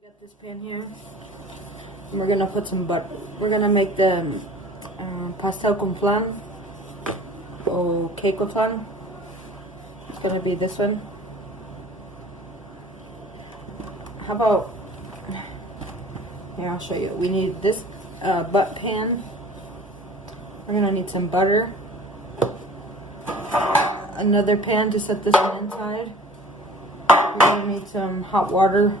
We got this pan here. And we're gonna put some butter. We're gonna make the pastel con flan or cake with flan. It's gonna be this one. How about here? I'll show you. We need this butt pan. We're gonna need some butter. Another pan to set this one inside. We're gonna need some hot water.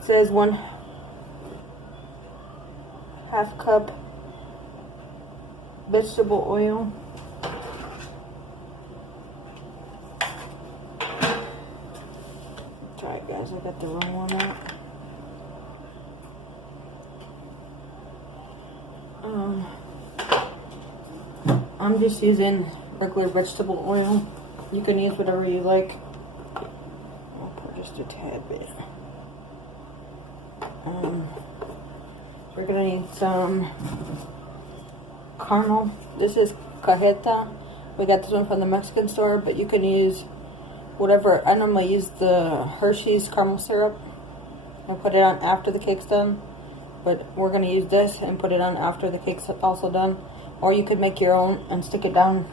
It says 1/2 cup vegetable oil. Try it, guys. I got the wrong one out. I'm just using regular vegetable oil. You can use whatever you like. I'll put just a tad bit. We're gonna need some caramel. This is cajeta. We got this one from the Mexican store, but you can use whatever. I normally use the Hershey's caramel syrup and put it on after the cake's done. But we're gonna use this and put it on after the cake's also done. Or you could make your own and stick it down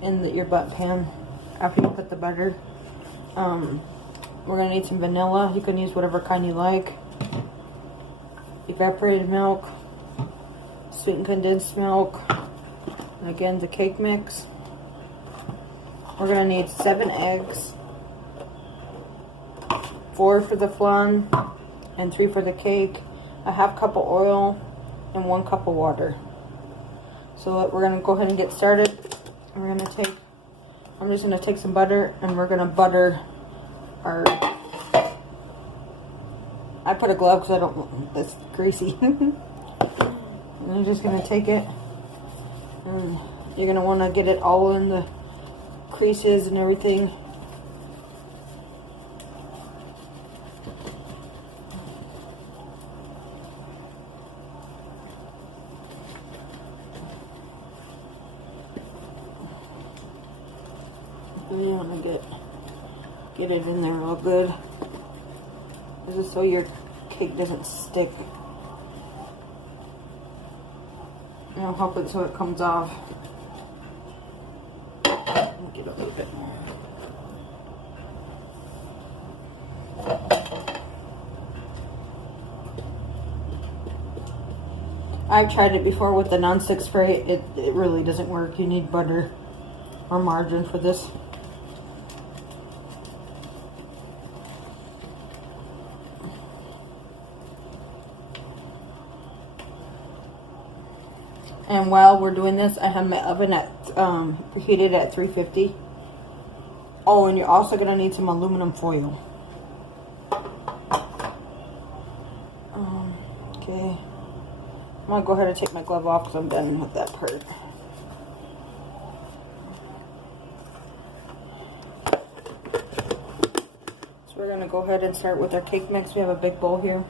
in your butt pan after you put the butter. We're gonna need some vanilla. You can use whatever kind you like. Evaporated milk, sweetened condensed milk, and again the cake mix. We're gonna need 7 eggs, 4 for the flan and 3 for the cake, a 1/2 cup of oil, and 1 cup of water. So we're gonna go ahead and get started. I'm just gonna take some butter and we're gonna butter our. I put a glove because it's greasy. And I'm just gonna take it, and you're gonna want to get it all in the creases and everything. You want to get it in there real good. This is so your cake doesn't stick. And I'll help it so it comes off. Get a little bit more. I've tried it before with the non-stick spray. It really doesn't work. You need butter or margarine for this. And while we're doing this, I have my oven at preheated at 350. Oh, and you're also gonna need some aluminum foil. Okay, I'm gonna go ahead and take my glove off because I'm done with that part. So we're gonna go ahead and start with our cake mix. We have a big bowl here.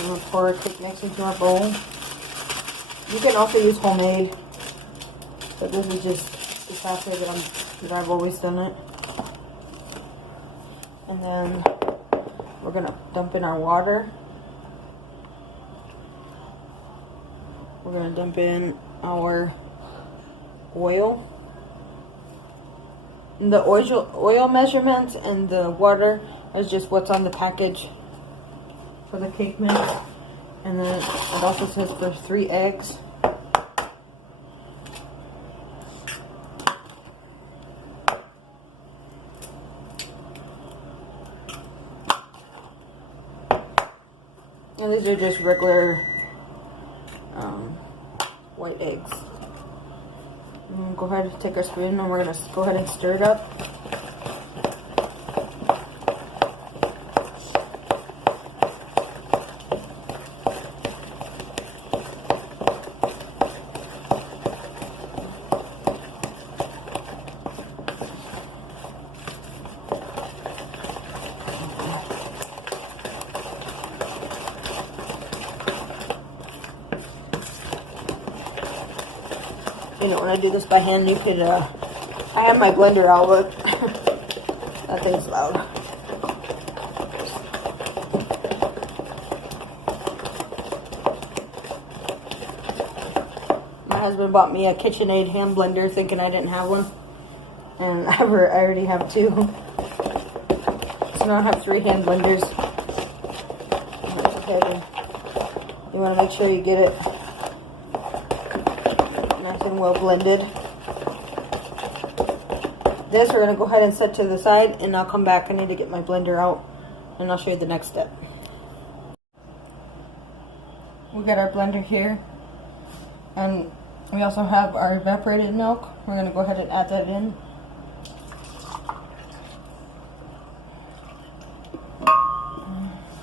I'm going to pour our cake mix into our bowl. You can also use homemade, but this is just the faster that I've always done it. And then we're going to dump in our water. We're going to dump in our oil. And the oil measurements and the water is just what's on the package for the cake mix. And then it also says for 3 eggs. And these are just regular white eggs. Go ahead and take our spoon and we're going to go ahead and stir it up. You know, when I do this by hand, you could, I have my blender out, but that thing's loud. My husband bought me a KitchenAid hand blender thinking I didn't have one. And I already have 2. So now I have 3 hand blenders. You want to make sure you get it nice and well blended. This we're going to go ahead and set to the side, and I'll come back. I need to get my blender out, and I'll show you the next step. We got our blender here, and we also have our evaporated milk. We're going to go ahead and add that in.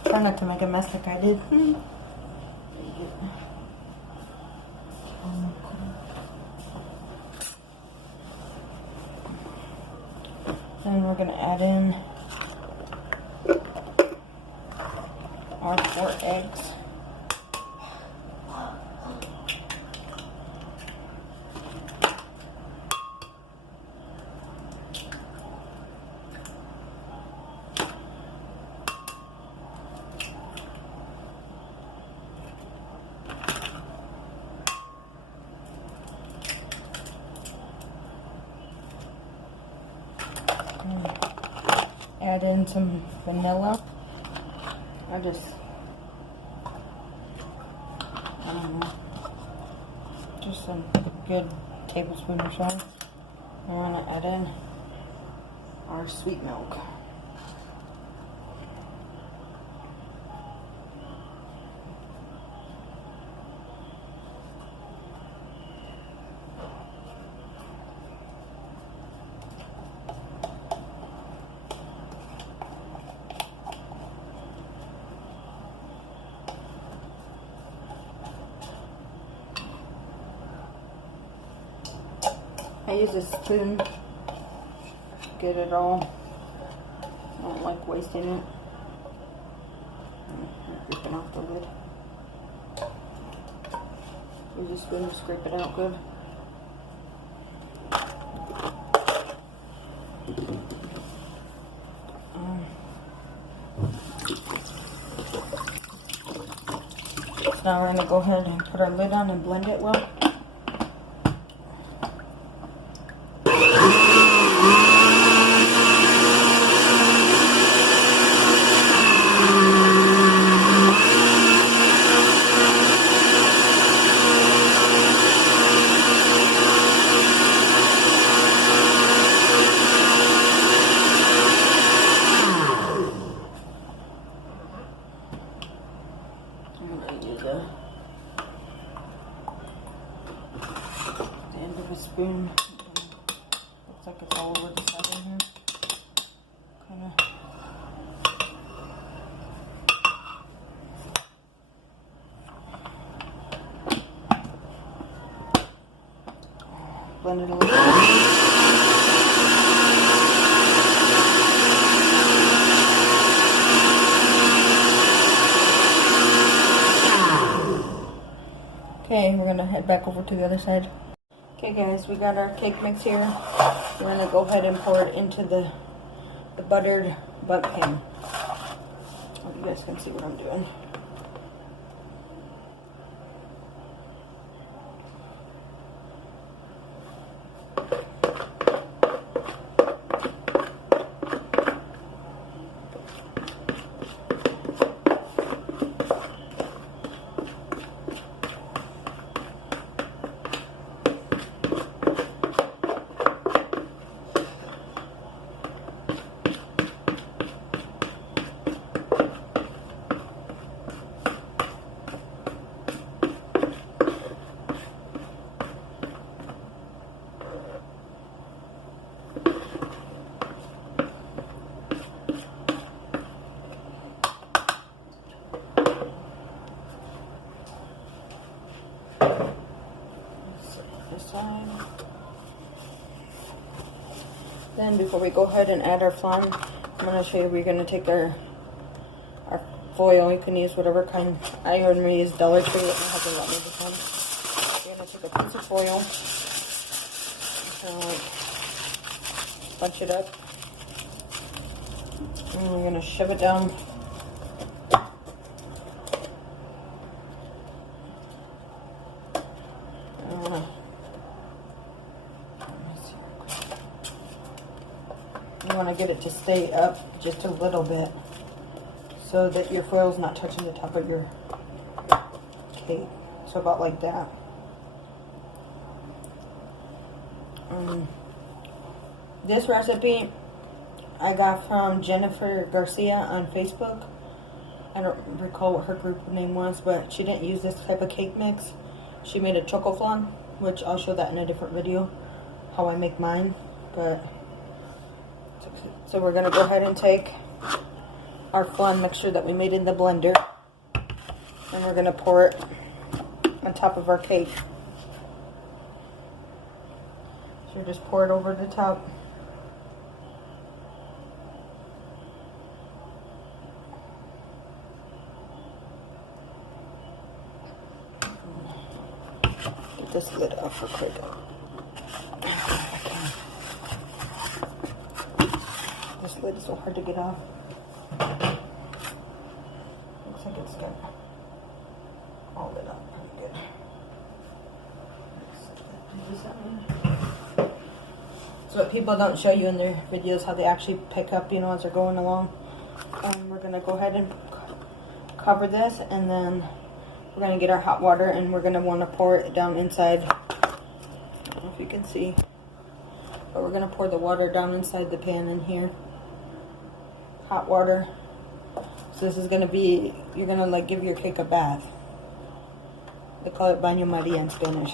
Try not to make a mess like I did. Then we're going to add in our 4 eggs. Add in some vanilla. I don't know, just a good tablespoon or so. And we're gonna add in our sweet milk. I use a spoon to get it all. I don't like wasting it. I'm ripping off the lid. Use a spoon to scrape it out good. So now we're going to go ahead and put our lid on and blend it well. The end of a spoon. Looks like it's all over the side in here. Kinda. Blend it a little bit. Okay, we're gonna head back over to the other side. Okay guys, we got our cake mix here. We're gonna go ahead and pour it into the buttered bundt pan. Hope you guys can see what I'm doing. Then before we go ahead and add our flan, I'm going to show you we're going to take our foil. You can use whatever kind. I normally use Dollar Tree, but my husband got me this one. You're going to take a piece of foil Kind of like bunch it up. And we're gonna shove it down. You want to get it to stay up just a little bit so that your foil's not touching the top of your cake. So about like that. This recipe I got from Jennifer Garcia on Facebook. I don't recall what her group name was, but she didn't use this type of cake mix. She made a choco flan, which I'll show that in a different video, how I make mine. But so we're gonna go ahead and take our flan mixture that we made in the blender, and we're gonna pour it on top of our cake. So just pour it over the top. Get this lid off real quick. This lid is so hard to get off. Looks like it's got all lit up pretty good. So what people don't show you in their videos, how they actually pick up, you know, as they're going along. We're gonna go ahead and cover this, and then we're gonna get our hot water, and we're gonna want to pour it down inside. I don't know if you can see, but we're gonna pour the water down inside the pan in here. Hot water. So this is gonna be, you're gonna like give your cake a bath. They call it baño María in Spanish.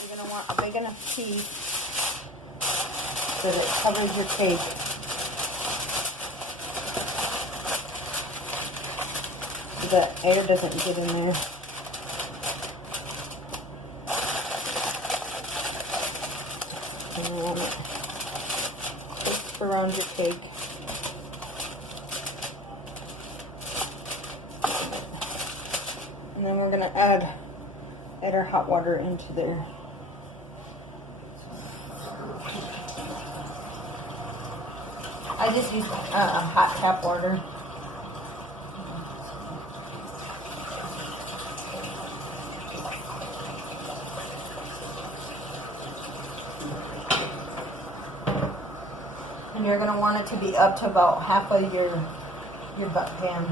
You're gonna want a big enough piece so that it covers your cake. So that air doesn't get in there. And you want it crisp around your cake. And then we're gonna add our hot water into there. I just use hot tap water. And you're gonna want it to be up to about half of your butt pan.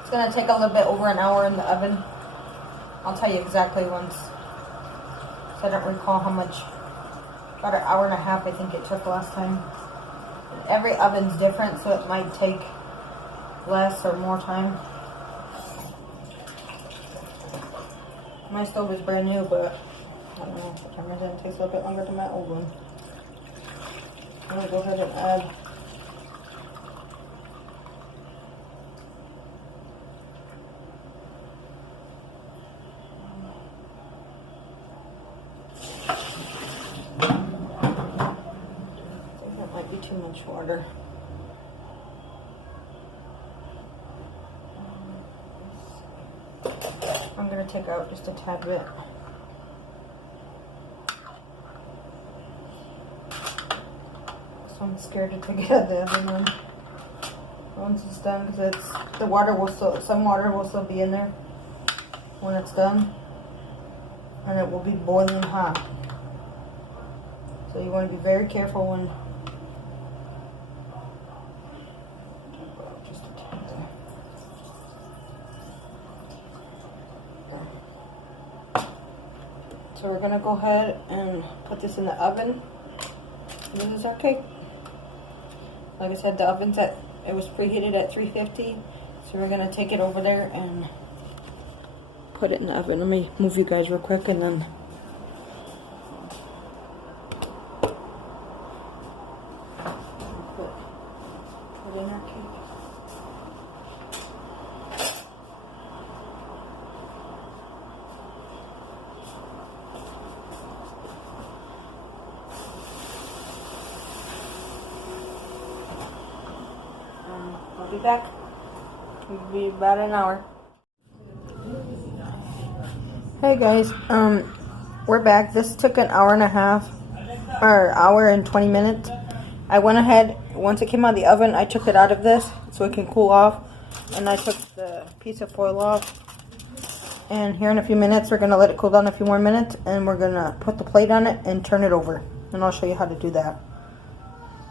It's gonna take a little bit over an hour in the oven. I'll tell you exactly once. So I don't recall how much. About an hour and a half I think it took last time. Every oven's different, so it might take less or more time. My stove is brand new, but I don't know, for some reason it takes a little bit longer than my old one. I'm gonna go ahead and add too much water. I'm going to take out just a tad bit. So I'm scared to take out the other one once it's done, because the water will still, some water will still be in there when it's done, and it will be boiling hot. So you want to be very careful when So we're going to go ahead and put this in the oven. This is our cake. Like I said, the oven's it was preheated at 350. So we're going to take it over there and put it in the oven. Let me move you guys real quick and then put in our cake. I'll be back. It'll be about an hour. Hey guys, we're back. This took an hour and a half, or hour and 20 minutes. I went ahead, once it came out of the oven, I took it out of this so it can cool off. And I took the piece of foil off. And here in a few minutes, we're going to let it cool down a few more minutes. And we're going to put the plate on it and turn it over. And I'll show you how to do that.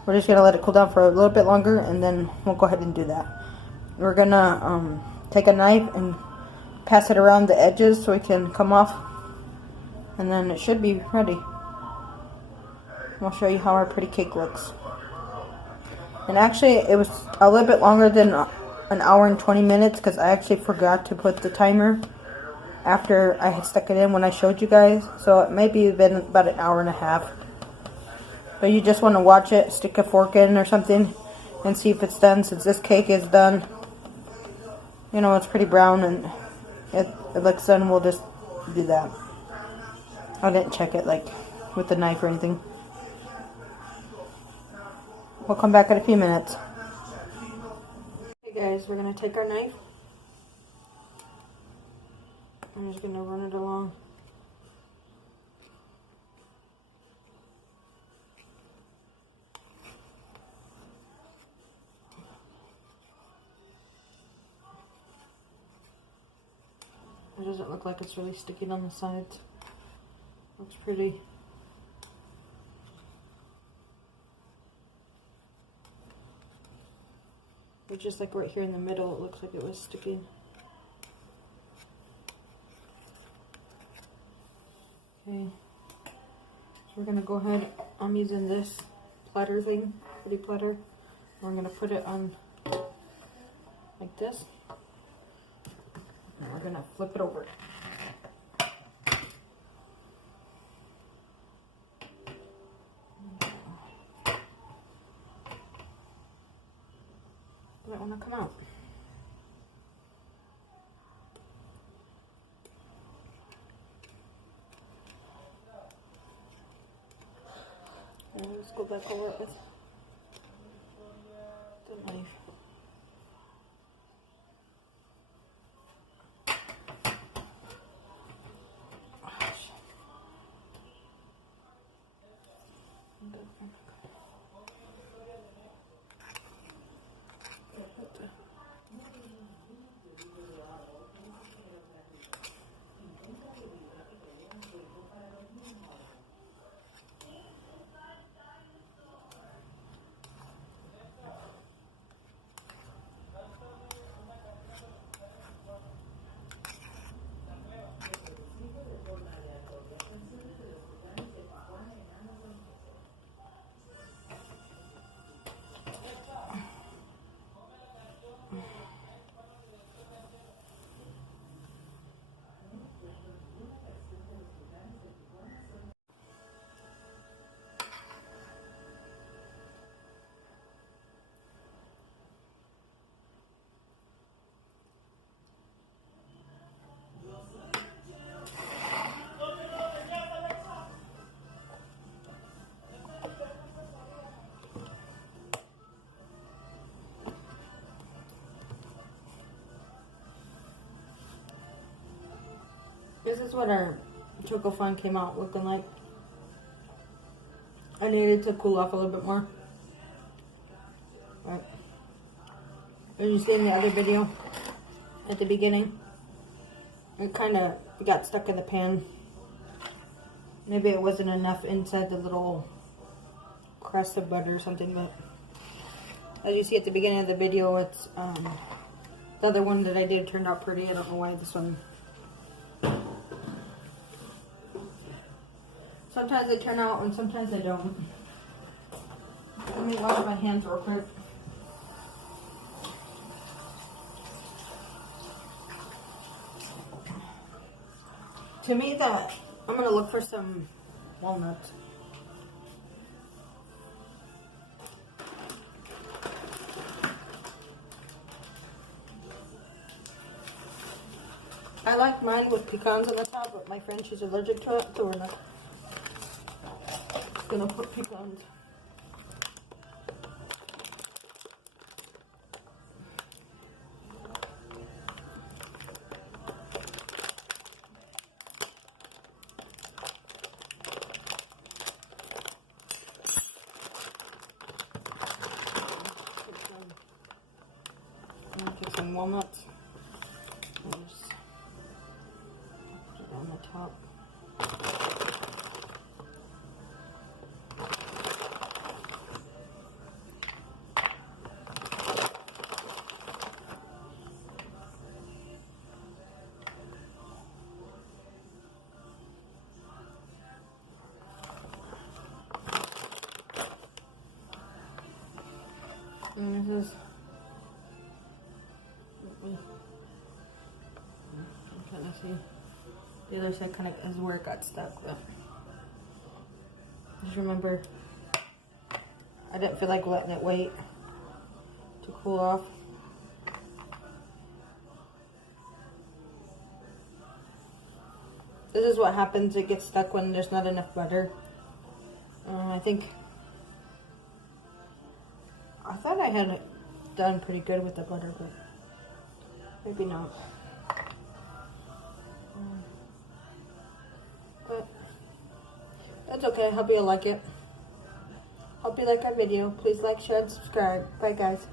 We're just going to let it cool down for a little bit longer, and then we'll go ahead and do that. We're going to take a knife and pass it around the edges so it can come off, and then it should be ready. I'll show you how our pretty cake looks. And actually it was a little bit longer than an hour and 20 minutes because I actually forgot to put the timer after I had stuck it in when I showed you guys, so it maybe been about an hour and a half. But you just want to watch it, stick a fork in or something and see if it's done. Since this cake is done, you know, it's pretty brown and it looks done, we'll just do that. I didn't check it like with the knife or anything. We'll come back in a few minutes. Hey guys, we're going to take our knife. I'm just going to run it along. It doesn't look like it's really sticking on the sides. Looks pretty. But just like right here in the middle, it looks like it was sticking. Okay. So we're gonna go ahead. I'm using this platter thing, pretty platter. We're gonna put it on like this. And we're gonna flip it over. Might want to come out. And let's go back over it with the knife. This is what our choco flan came out looking like. I needed to cool off a little bit more. Right. As you see in the other video at the beginning, it kind of got stuck in the pan. Maybe it wasn't enough inside the little crust of butter or something, but as you see at the beginning of the video, it's the other one that I did turned out pretty. I don't know why this one. Sometimes they turn out and sometimes they don't. Let me wash my hands real quick. To me, that I'm gonna look for some walnuts. I like mine with pecans on the top, but my friend, she's allergic to it, so we're not gonna put pecans. walnuts. And just put it on the top. And this is, you can kind of see the other side kind of is where it got stuck, but just remember, I didn't feel like letting it wait to cool off. This is what happens, it gets stuck when there's not enough butter. I thought I had it done pretty good with the butter, but maybe not. But that's okay. Hope you'll like it. Hope you like our video. Please like, share, and subscribe. Bye, guys.